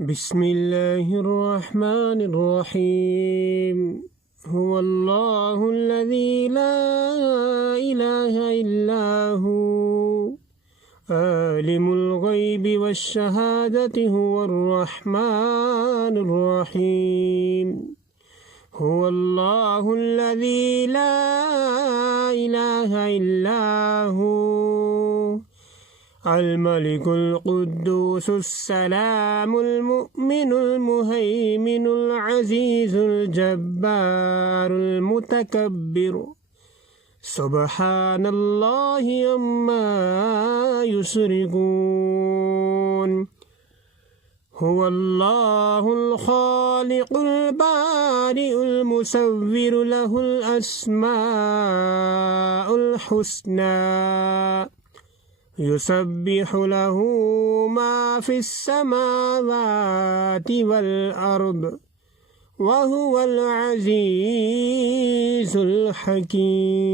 بسم الله الرحمن الرحيم. هو الله الذي لا إله إلا هو عالم الغيب والشهادة هو الرحمن الرحيم. هو الله الذي لا إله إلا هو الملك القدوس السلام المؤمن المهيمن العزيز الجبار المتكبر سبحان الله عما يشركون. هو الله الخالق البارئ المصور له الأسماء الحسنى يسبح له ما في السماوات والأرض وهو العزيز الحكيم.